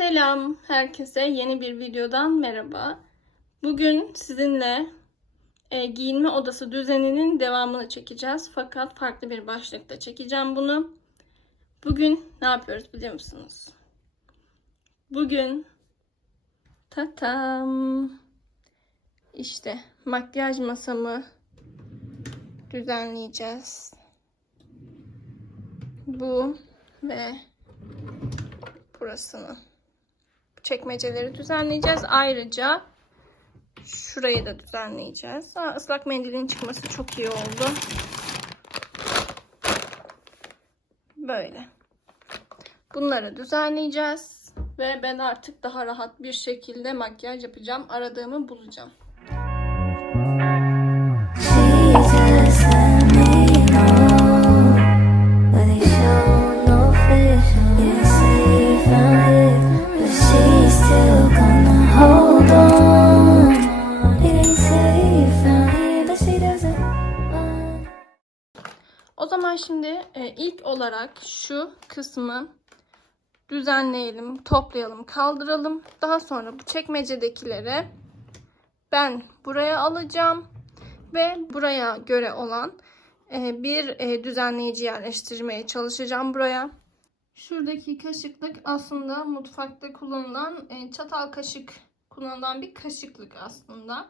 Selam herkese yeni bir videodan merhaba. Bugün sizinle e, giyinme odası düzeninin devamını çekeceğiz. Fakat farklı bir başlıkta çekeceğim bunu. Bugün ne yapıyoruz biliyor musunuz? Bugün tatam işte makyaj masamı düzenleyeceğiz. Bu ve burasını çekmeceleri düzenleyeceğiz. Ayrıca şurayı da düzenleyeceğiz. Aa, ıslak mendilin çıkması çok iyi oldu. Böyle. Bunları düzenleyeceğiz. Ve ben artık daha rahat bir şekilde makyaj yapacağım. Aradığımı bulacağım. Şimdi e, ilk olarak şu kısmı düzenleyelim, toplayalım, kaldıralım. Daha sonra bu çekmecedekileri ben buraya alacağım ve buraya göre olan e, bir e, düzenleyici yerleştirmeye çalışacağım buraya. Şuradaki kaşıklık aslında mutfakta kullanılan e, çatal kaşık kullanılan bir kaşıklık aslında.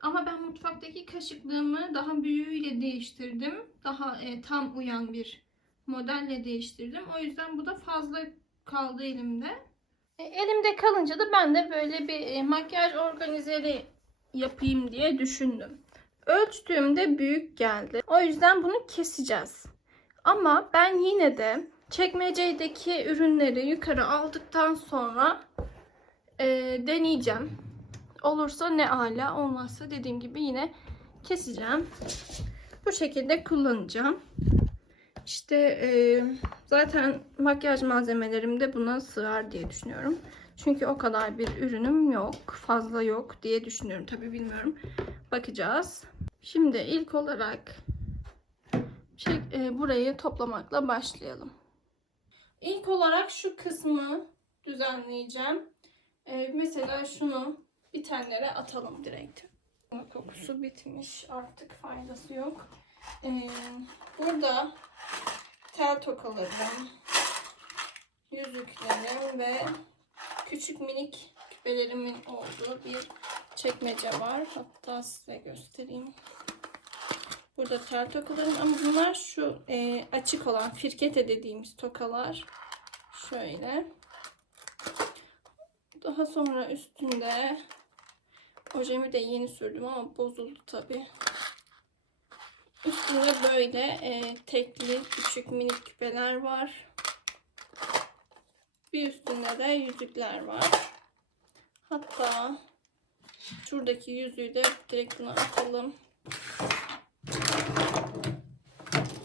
Ama ben mutfaktaki kaşıklığımı daha büyüğüyle değiştirdim. Daha e, tam uyan bir modelle değiştirdim. O yüzden bu da fazla kaldı elimde. E, elimde kalınca da ben de böyle bir e, makyaj organizeri yapayım diye düşündüm. Ölçtüğümde büyük geldi. O yüzden bunu keseceğiz. Ama ben yine de çekmecedeki ürünleri yukarı aldıktan sonra e, deneyeceğim. Olursa ne ala, olmazsa dediğim gibi yine keseceğim. Bu şekilde kullanacağım. İşte e, zaten makyaj malzemelerim de buna sığar diye düşünüyorum. Çünkü o kadar bir ürünüm yok. Fazla yok diye düşünüyorum. Tabi bilmiyorum. Bakacağız. Şimdi ilk olarak şey, e, burayı toplamakla başlayalım. İlk olarak şu kısmı düzenleyeceğim. E, mesela şunu bitenlere atalım direkt. Kokusu bitmiş. Artık faydası yok. E, burada tel tokalarım, yüzüklerim ve küçük minik küpelerimin olduğu bir çekmece var. Hatta size göstereyim. Burada tel tokalarım ama bunlar şu e, açık olan firkete dediğimiz tokalar. Şöyle. Daha sonra üstünde ojemi de yeni sürdüm ama bozuldu tabi. Üstünde böyle e, tekli küçük minik küpeler var. Bir üstünde de yüzükler var. Hatta şuradaki yüzüğü de direkt buna atalım.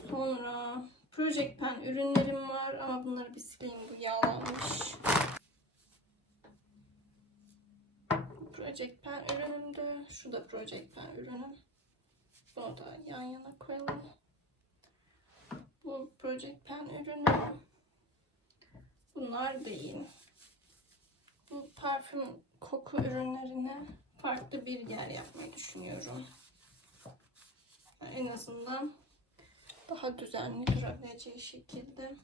Sonra Project Pen ürünlerim var ama bunları bir sileyim bu yağlanmış. Project Pen ürünüm de şu da Project Pen ürünüm. Bunu da yan yana koyalım. Bu Project Pen ürünü. Bunlar değil. Bu parfüm koku ürünlerine farklı bir yer yapmayı düşünüyorum. En azından daha düzenli durabileceği şekilde.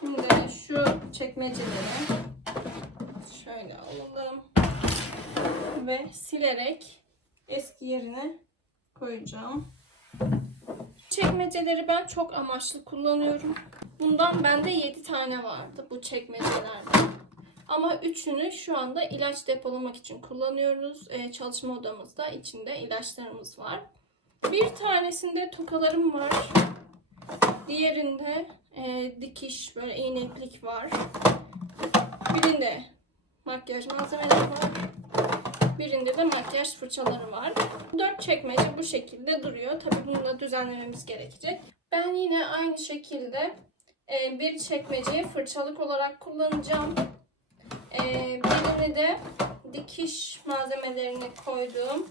Şimdi şu çekmeceleri şöyle alalım ve silerek eski yerine koyacağım. Çekmeceleri ben çok amaçlı kullanıyorum. Bundan bende 7 tane vardı bu çekmecelerden. Ama üçünü şu anda ilaç depolamak için kullanıyoruz. Ee, çalışma odamızda içinde ilaçlarımız var. Bir tanesinde tokalarım var. Diğerinde e, dikiş böyle iğneklik var. Birinde makyaj malzemeleri var. Birinde de makyaj fırçaları var. Dört çekmece bu şekilde duruyor. Tabii bunu da düzenlememiz gerekecek. Ben yine aynı şekilde e, bir çekmeceyi fırçalık olarak kullanacağım. E, birini de dikiş malzemelerini koyduğum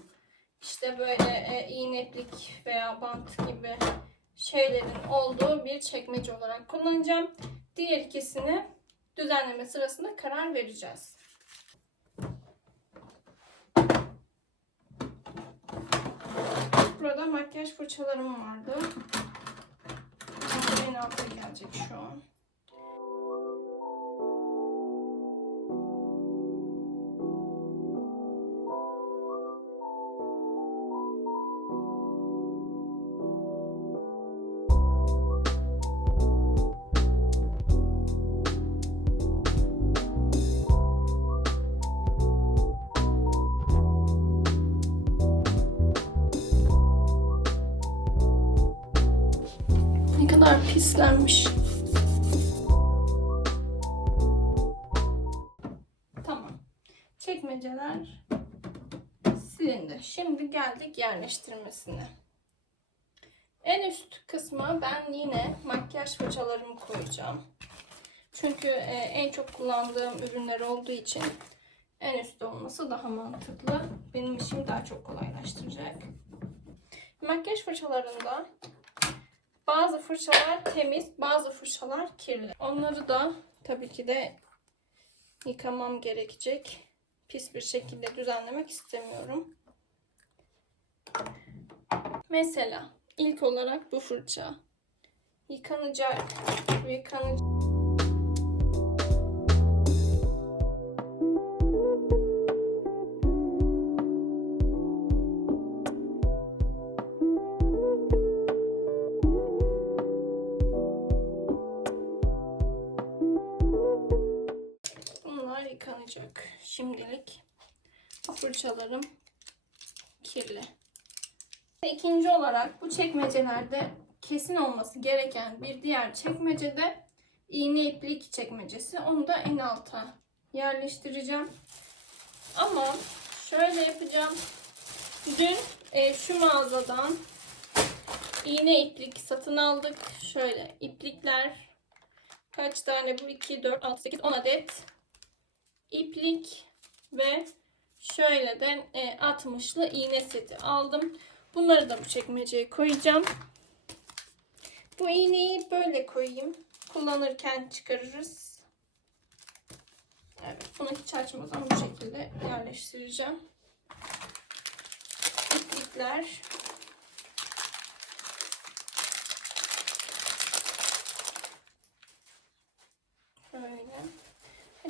işte böyle e, iğneklik veya bant gibi şeylerin olduğu bir çekmece olarak kullanacağım. Diğer ikisini düzenleme sırasında karar vereceğiz. Burada makyaj fırçalarım vardı. Bunlar en alta gelecek şu an. Kadar pislenmiş. Tamam. Çekmeceler silindi. Şimdi geldik yerleştirmesine. En üst kısma ben yine makyaj fırçalarımı koyacağım. Çünkü e, en çok kullandığım ürünler olduğu için en üstte olması daha mantıklı. Benim işimi daha çok kolaylaştıracak. Makyaj fırçalarında bazı fırçalar temiz, bazı fırçalar kirli. Onları da tabii ki de yıkamam gerekecek. Pis bir şekilde düzenlemek istemiyorum. Mesela ilk olarak bu fırça. Yıkanacak. Yıkanacak. Fırçalarım kirli. İkinci olarak bu çekmecelerde kesin olması gereken bir diğer çekmecede iğne iplik çekmecesi. Onu da en alta yerleştireceğim. Ama şöyle yapacağım. Dün e, şu mağazadan iğne iplik satın aldık. Şöyle iplikler kaç tane bu 2 4 6 8 10 adet iplik ve şöyle de e, 60'lı iğne seti aldım. Bunları da bu çekmeceye koyacağım. Bu iğneyi böyle koyayım. Kullanırken çıkarırız. Evet, bunu hiç açmadan bu şekilde yerleştireceğim. İplikler. Şöyle.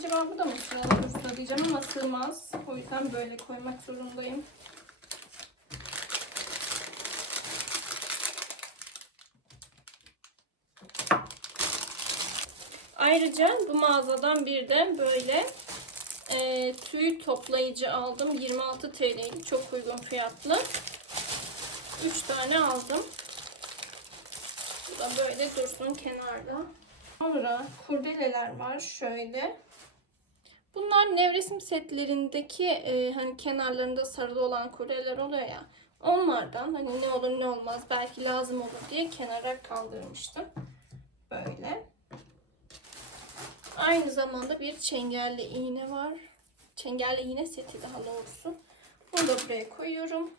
Acaba bu da mı sığarsa diyeceğim ama sığmaz. O yüzden böyle koymak zorundayım. Ayrıca bu mağazadan bir de böyle e, tüy toplayıcı aldım. 26 TL'ydi. Çok uygun fiyatlı. 3 tane aldım. Bu da böyle dursun kenarda. Sonra kurdeleler var şöyle. Bunlar nevresim setlerindeki e, hani kenarlarında sarılı olan kuryeler oluyor ya. Onlardan hani ne olur ne olmaz belki lazım olur diye kenara kaldırmıştım. Böyle. Aynı zamanda bir çengelli iğne var. Çengelli iğne seti daha doğrusu. Bunu da buraya koyuyorum.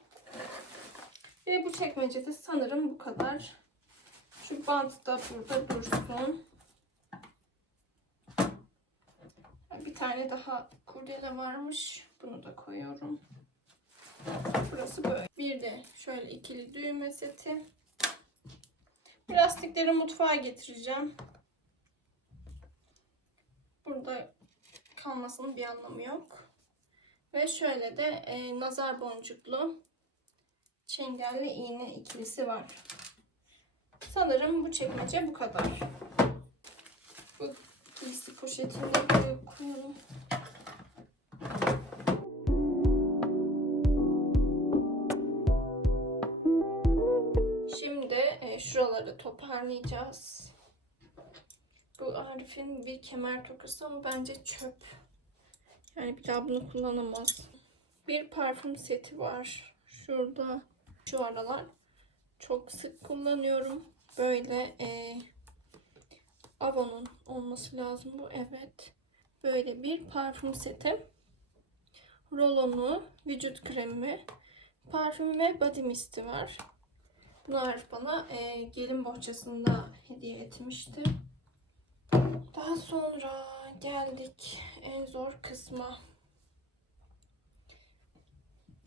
Ve bu çekmecede sanırım bu kadar. Şu bant da burada dursun. Bir tane daha kurdele varmış. Bunu da koyuyorum. Burası böyle. Bir de şöyle ikili düğme seti. Bu lastikleri mutfağa getireceğim. Burada kalmasının bir anlamı yok. Ve şöyle de e, nazar boncuklu çengelli iğne ikilisi var. Sanırım bu çekmece bu kadar. Bu giysi poşetini buraya koyalım. Şimdi e, şuraları toparlayacağız. Bu Arif'in bir kemer tokası ama bence çöp. Yani bir daha bunu kullanamaz. Bir parfüm seti var. Şurada şu aralar çok sık kullanıyorum. Böyle e, Avon'un olması lazım bu. Evet. Böyle bir parfüm seti. Rolonu, vücut kremi, parfüm ve body misti var. Bunlar bana e, gelin bohçasında hediye etmişti. Daha sonra geldik en zor kısma.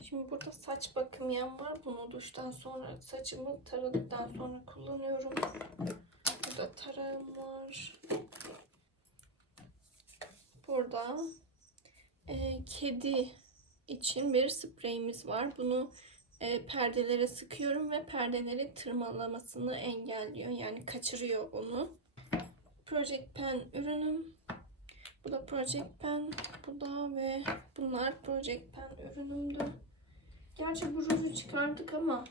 Şimdi burada saç bakım yan var. Bunu duştan sonra saçımı taradıktan sonra kullanıyorum. Burada tarağım var. Burada e, kedi için bir spreyimiz var. Bunu e, perdelere sıkıyorum ve perdeleri tırmalamasını engelliyor. Yani kaçırıyor onu. Project Pen ürünüm. Bu da Project Pen. Bu da ve bunlar Project Pen ürünümdü. Gerçi bu ruju çıkardık ama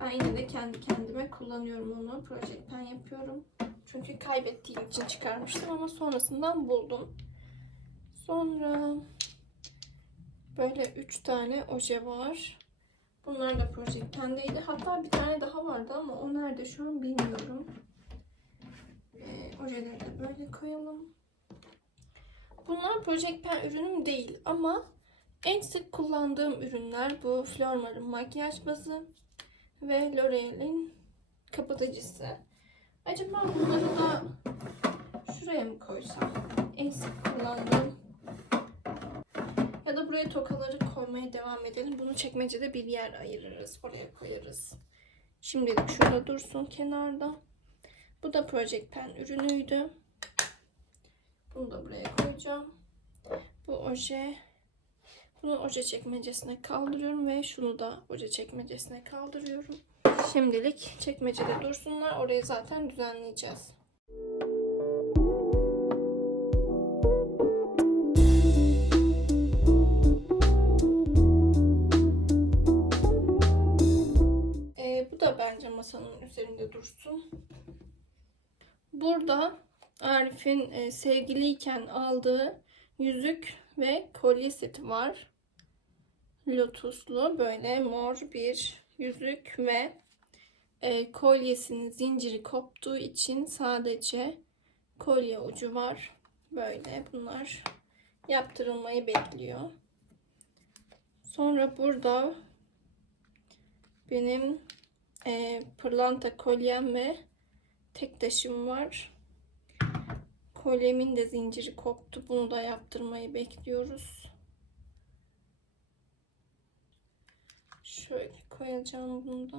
ben yine de kendi kendime kullanıyorum onu. Project Pen yapıyorum. Çünkü kaybettiğim için çıkarmıştım ama sonrasından buldum. Sonra böyle 3 tane oje var. Bunlar da Project Pen'deydi. Hatta bir tane daha vardı ama o nerede şu an bilmiyorum. Ee, ojeleri de böyle koyalım. Bunlar Project Pen ürünüm değil ama en sık kullandığım ürünler bu Flormar'ın makyaj bazı ve L'Oreal'in kapatıcısı. Acaba bunları da şuraya mı koysam? En sık kullandığım. Ya da buraya tokaları koymaya devam edelim. Bunu çekmecede bir yer ayırırız. Oraya koyarız. Şimdilik şurada dursun kenarda. Bu da Project Pen ürünüydü. Bunu da buraya koyacağım. Bu oje. Bunu oje çekmecesine kaldırıyorum ve şunu da oje çekmecesine kaldırıyorum. Şimdilik çekmecede dursunlar. Orayı zaten düzenleyeceğiz. Ee, bu da bence masanın üzerinde dursun. Burada Arif'in e, sevgiliyken aldığı yüzük ve kolye seti var. Lotuslu böyle mor bir yüzük ve e, kolyesinin zinciri koptuğu için sadece kolye ucu var. Böyle bunlar yaptırılmayı bekliyor. Sonra burada benim e, pırlanta kolyem ve tek taşım var. Kolyemin de zinciri koptu. Bunu da yaptırmayı bekliyoruz. Şöyle koyacağım bunu da.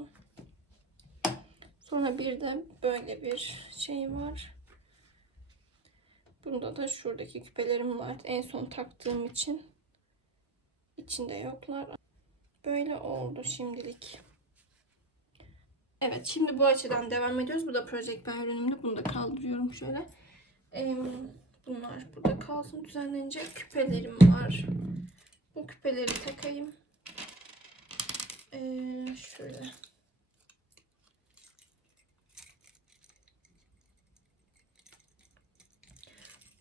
Sonra bir de böyle bir şey var. Bunda da şuradaki küpelerim var. En son taktığım için. içinde yoklar. Böyle oldu şimdilik. Evet şimdi bu açıdan devam ediyoruz. Bu da Project Ben ürünümde. Bunu da kaldırıyorum şöyle. Bunlar burada kalsın. Düzenlenecek küpelerim var. Bu küpeleri takayım. Ee, şöyle.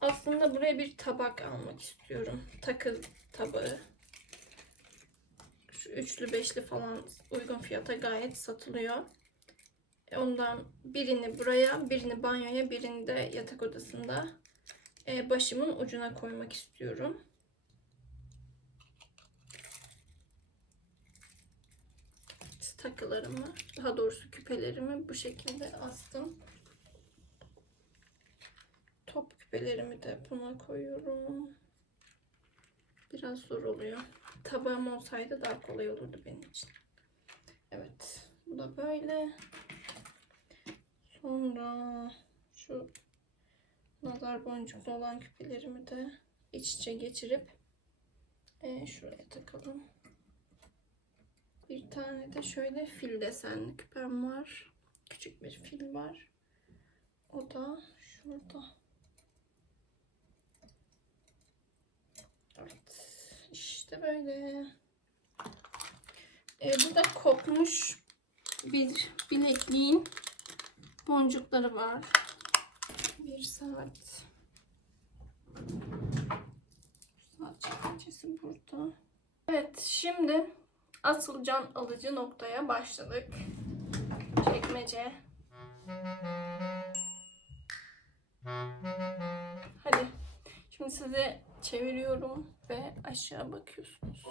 Aslında buraya bir tabak almak istiyorum. Takı tabağı. Şu üçlü beşli falan uygun fiyata gayet satılıyor. Ondan birini buraya, birini banyoya, birini de yatak odasında e, başımın ucuna koymak istiyorum. Takılarımı, daha doğrusu küpelerimi bu şekilde astım. Top küpelerimi de buna koyuyorum. Biraz zor oluyor. Tabağım olsaydı daha kolay olurdu benim için. Evet. Bu da böyle. Sonra şu nazar boncuklu olan küpelerimi de iç içe geçirip e, şuraya takalım. Bir tane de şöyle fil desenli küpem var. Küçük bir fil var. O da şurada. Evet. İşte böyle. E, bu da kopmuş bir bilekliğin boncukları var. Bir saat. Saat çekmecesi burada. Evet şimdi asıl can alıcı noktaya başladık. Çekmece. Hadi. Şimdi size çeviriyorum ve aşağı bakıyorsunuz.